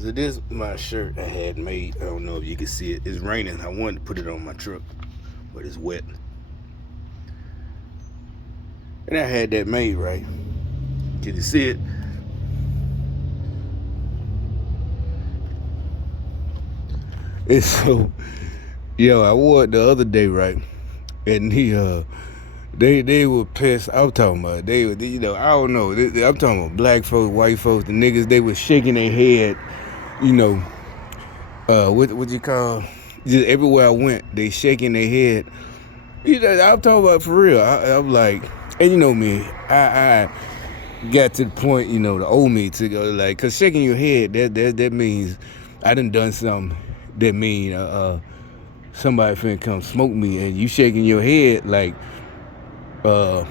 So this my shirt I had made. I don't know if you can see it. It's raining. I wanted to put it on my truck, but it's wet. And I had that made, right? Can you see it? It's so yo, I wore it the other day, right? And they were pissed. I'm talking about I don't know. I'm talking about black folks, white folks, the niggas. They were shaking their head, you know. What you call? Just everywhere I went, they shaking their head. I'm talking about for real. I'm like, and you know me, I got to the point, the old me to go like, cause shaking your head that means I done something that mean somebody finna come smoke me, and you shaking your head uh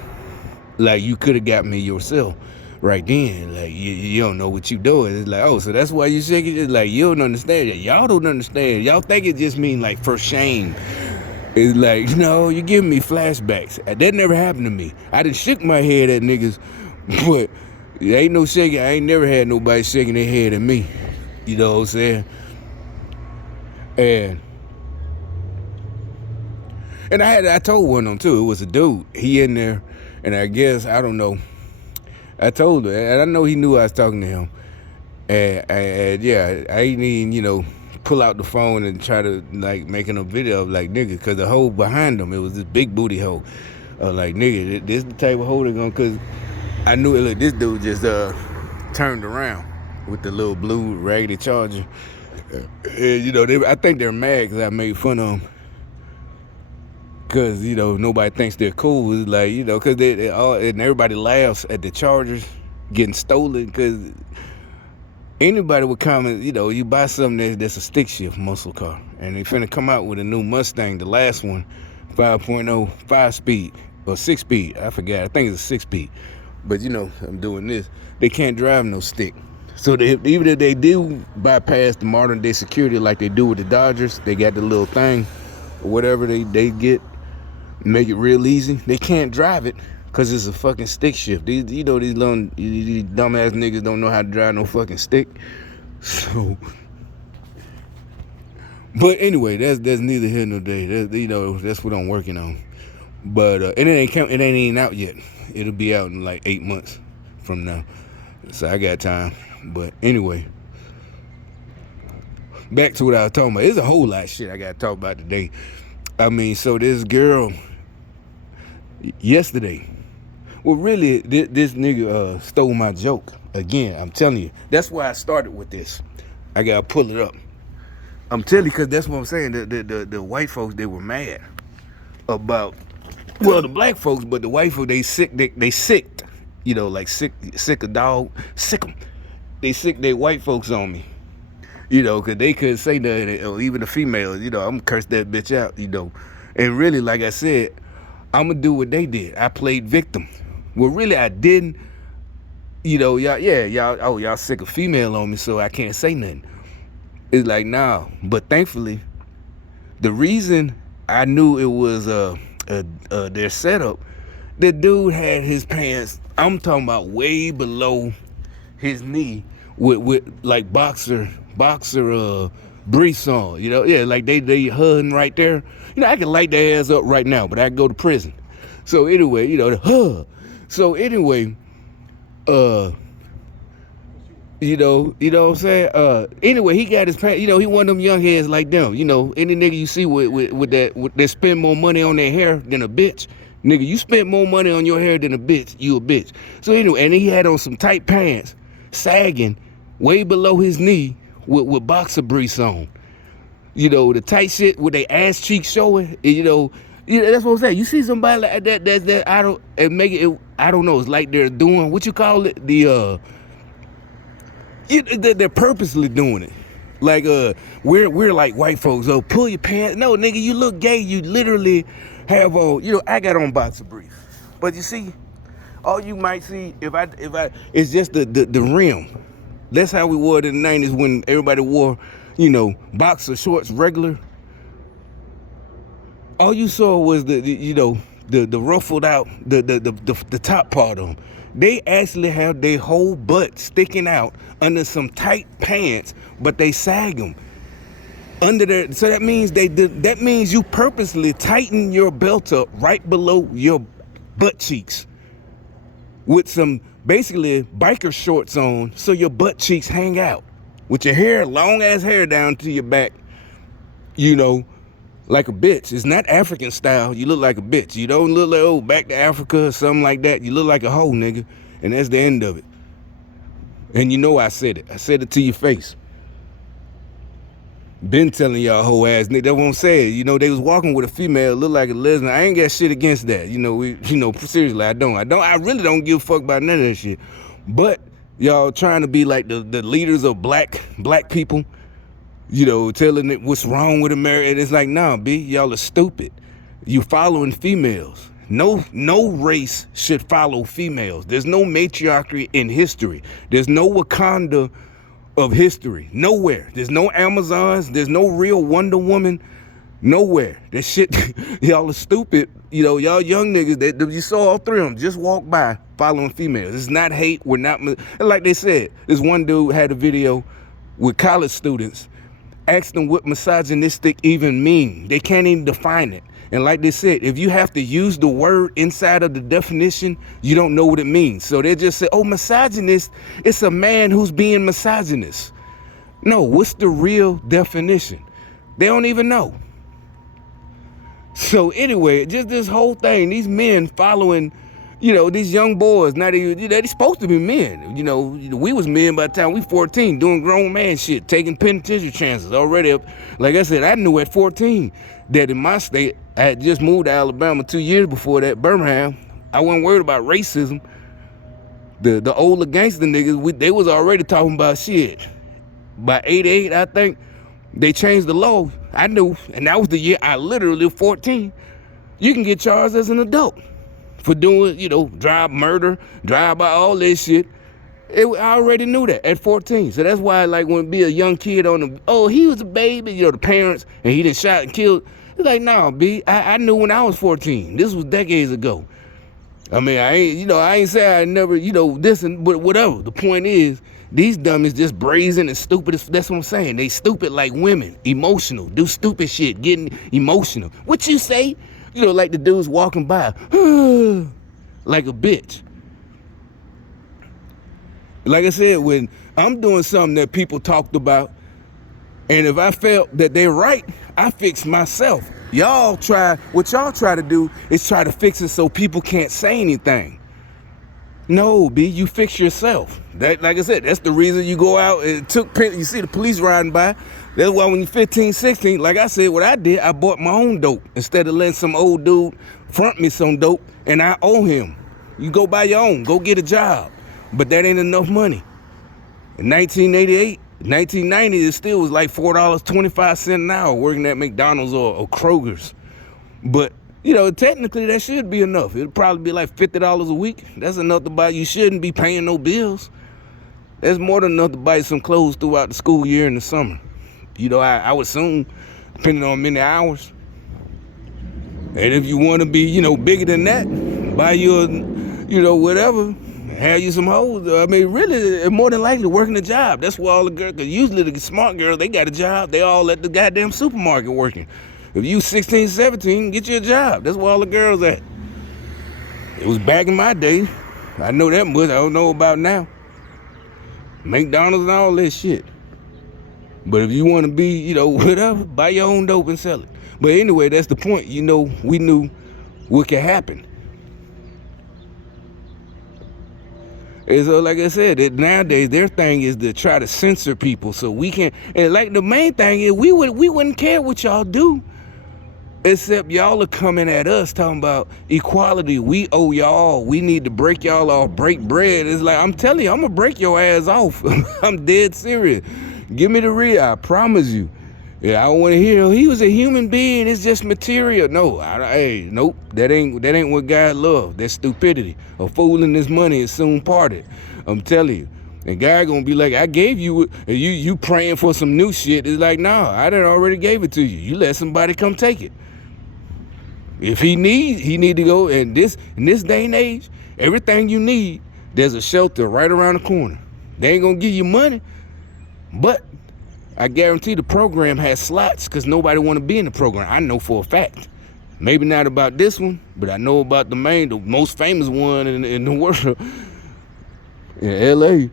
like you could have got me yourself right then. Like you don't know what you doing. It's like, oh, so that's why you shaking. It's like you don't understand it. Y'all don't understand. Y'all think it just mean like for shame. It's like, no, you giving me flashbacks. That never happened to me. I done shook my head at niggas, but there ain't no shaking. I ain't never had nobody shaking their head at me. You know what I'm saying? And I told one of them too. It was a dude. He in there, and I guess I don't know. I told her, and I know he knew I was talking to him. And yeah, I ain't even, pull out the phone and try to like making a video of like nigga, cause the hole behind him, it was this big booty hole. Like nigga, this the type of hole they're gonna, cause I knew it. Look, this dude just turned around with the little blue raggedy Charger. And, I think they're mad cause I made fun of them. Cause nobody thinks they're cool. It's like cause they all, and everybody laughs at the Chargers getting stolen. Cause anybody would comment, you buy something that's a stick shift muscle car, and they finna come out with a new Mustang, the last one, 5.0, 5-speed or 6-speed. I forgot. I think it's a 6-speed. But I'm doing this. They can't drive no stick. So even if they do bypass the modern day security like they do with the Dodgers, they got the little thing or whatever they get, make it real easy. They can't drive it because it's a fucking stick shift. These dumbass niggas don't know how to drive no fucking stick. So, but anyway, that's neither here nor there. That's what I'm working on. But it ain't out yet. It'll be out in like 8 months from now. So I got time. But anyway, back to what I was talking about. There's a whole lot of shit I got to talk about today. I mean, so this girl yesterday. Well, really, this nigga stole my joke again. I'm telling you. That's why I started with this. I gotta pull it up. I'm telling you, because that's what I'm saying. The white folks, they were mad about, well, the black folks, but the white folks, they sicked. Like sick a dog, sick them. They sick their white folks on me. Because they couldn't say nothing, or even the females. I'm gonna curse that bitch out. And really, like I said, I'm gonna do what they did. I played victim. Well, really, I didn't. Y'all sick a female on me, so I can't say nothing. It's like, nah. But thankfully, the reason I knew it was their setup, the dude had his pants, I'm talking about way below his knee, with like boxer briefs on. Like they hugging right there. I can light their ass up right now, but I go to prison. So anyway, the hug. So anyway, what I'm saying? Anyway, he got his pants, he one of them young heads like them. Any nigga you see with that spend more money on their hair than a bitch. Nigga, you spend more money on your hair than a bitch, you a bitch. So anyway, and he had on some tight pants, sagging way below his knee with boxer briefs on. The tight shit with their ass cheeks showing, that's what I'm saying. You see somebody like that I don't, and make it, I don't know, it's like they're doing, what you call it, they're purposely doing it. Like we're like white folks. Oh, pull your pants. No, nigga, you look gay. You literally have on. I got on boxer briefs. But you see, all you might see if I it's just the rim. That's how we wore it in the 90s when everybody wore, boxer shorts regular. All you saw was the ruffled out the top part of them. They actually have their whole butt sticking out under some tight pants, but they sag them under there. So that means that means you purposely tighten your belt up right below your butt cheeks with some basically biker shorts on, so your butt cheeks hang out with your hair, long ass hair down to your back, you know, like a bitch. It's not African style. You look like a bitch. You don't look like, oh, back to Africa or something like that. You look like a hoe, nigga. And that's the end of it. And you know I said it. I said it to your face. Been telling y'all hoe ass nigga. That's what I'm saying. You know, they was walking with a female, look like a lesbian. I ain't got shit against that. You know, seriously, I really don't give a fuck about none of that shit. But y'all trying to be like the leaders of black people, you know, telling it what's wrong with America. And it's like, nah, B, y'all are stupid. You following females. No race should follow females. There's no matriarchy in history. There's no Wakanda of history. Nowhere. There's no Amazons. There's no real Wonder Woman. Nowhere. That shit, y'all are stupid. You know, y'all young niggas, that you saw all three of them just walk by following females. It's not hate. We're not, like they said, this one dude had a video with college students, asked them what misogynistic even mean. They can't even define it. And like they said, if you have to use the word inside of the definition, you don't know what it means. So they just say, oh, misogynist, it's a man who's being misogynist. No, what's the real definition? They don't even know. So anyway, just this whole thing, these men following, you know, these young boys, not even, you know, they're supposed to be men. You know, we was men by the time we 14, doing grown man shit, taking penitentiary chances already. Like I said, I knew at 14 that in my state, I had just moved to Alabama 2 years before that, Birmingham. I wasn't worried about racism. The older gangster niggas, they was already talking about shit. By 88, I think, they changed the law. I knew, and that was the year I literally 14. You can get charged as an adult for doing, you know, drive-by, all this shit. I already knew that at 14. So that's why, like, when be a young kid on the, oh, he was a baby, you know, the parents, and he done shot and killed. It's like, nah, B, I knew when I was 14. This was decades ago. I mean, I ain't say I never, you know, but whatever. The point is, these dummies just brazen and stupid. That's what I'm saying. They stupid like women, emotional, do stupid shit, getting emotional. What you say? You know, like the dudes walking by, like a bitch. Like I said, when I'm doing something that people talked about, and if I felt that they're right, I fix myself. What y'all try to do is try to fix it so people can't say anything. No, B, you fix yourself. That, like I said, that's the reason you go out and you see the police riding by. That's why when you're 15, 16, like I said, what I did, I bought my own dope instead of letting some old dude front me some dope and I owe him. You go buy your own, go get a job. But that ain't enough money. In 1988, 1990, it still was like $4.25 an hour working at McDonald's or Kroger's. But, you know, technically that should be enough. It'd probably be like $50 a week. That's enough to buy. You shouldn't be paying no bills. That's more than enough to buy some clothes throughout the school year in the summer. You know, I would assume, depending on many hours. And if you want to be, you know, bigger than that, buy you a, you know, whatever. Have you some hoes. I mean, really, more than likely working a job. That's where all the girls, because usually the smart girls, they got a job. They all at the goddamn supermarket working. If you 16, 17, get you a job. That's where all the girls at. It was back in my day. I know that much. I don't know about now. McDonald's and all that shit. But if you want to be, you know, whatever, buy your own dope and sell it. But anyway, that's the point. You know, we knew what could happen. And so, like I said, that nowadays their thing is to try to censor people so we can't. And like the main thing is we wouldn't care what y'all do, except y'all are coming at us talking about equality. We owe y'all. We need to break y'all off, break bread. It's like, I'm telling you, I'm gonna break your ass off. I'm dead serious. Give me the real. I promise you. Yeah, I don't want to hear he was a human being. It's just material. No, hey, nope. That ain't what God love. That's stupidity. A fool and his money is soon parted. I'm telling you. And God gonna be like, I gave you, and you praying for some new shit. It's like, nah, I done already gave it to you. You let somebody come take it. If he need to go. And in this day and age, everything you need There's a shelter right around the corner. They ain't gonna give you money, but I guarantee the program has slots because nobody want to be in the program. I know for a fact. Maybe not about this one, but I know about the most famous one in the world, in LA.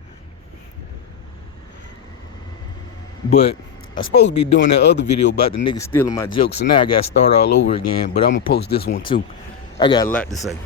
But I supposed to be doing that other video about the nigga stealing my jokes, so now I gotta start all over again. But I'm gonna post this one too. I got a lot to say.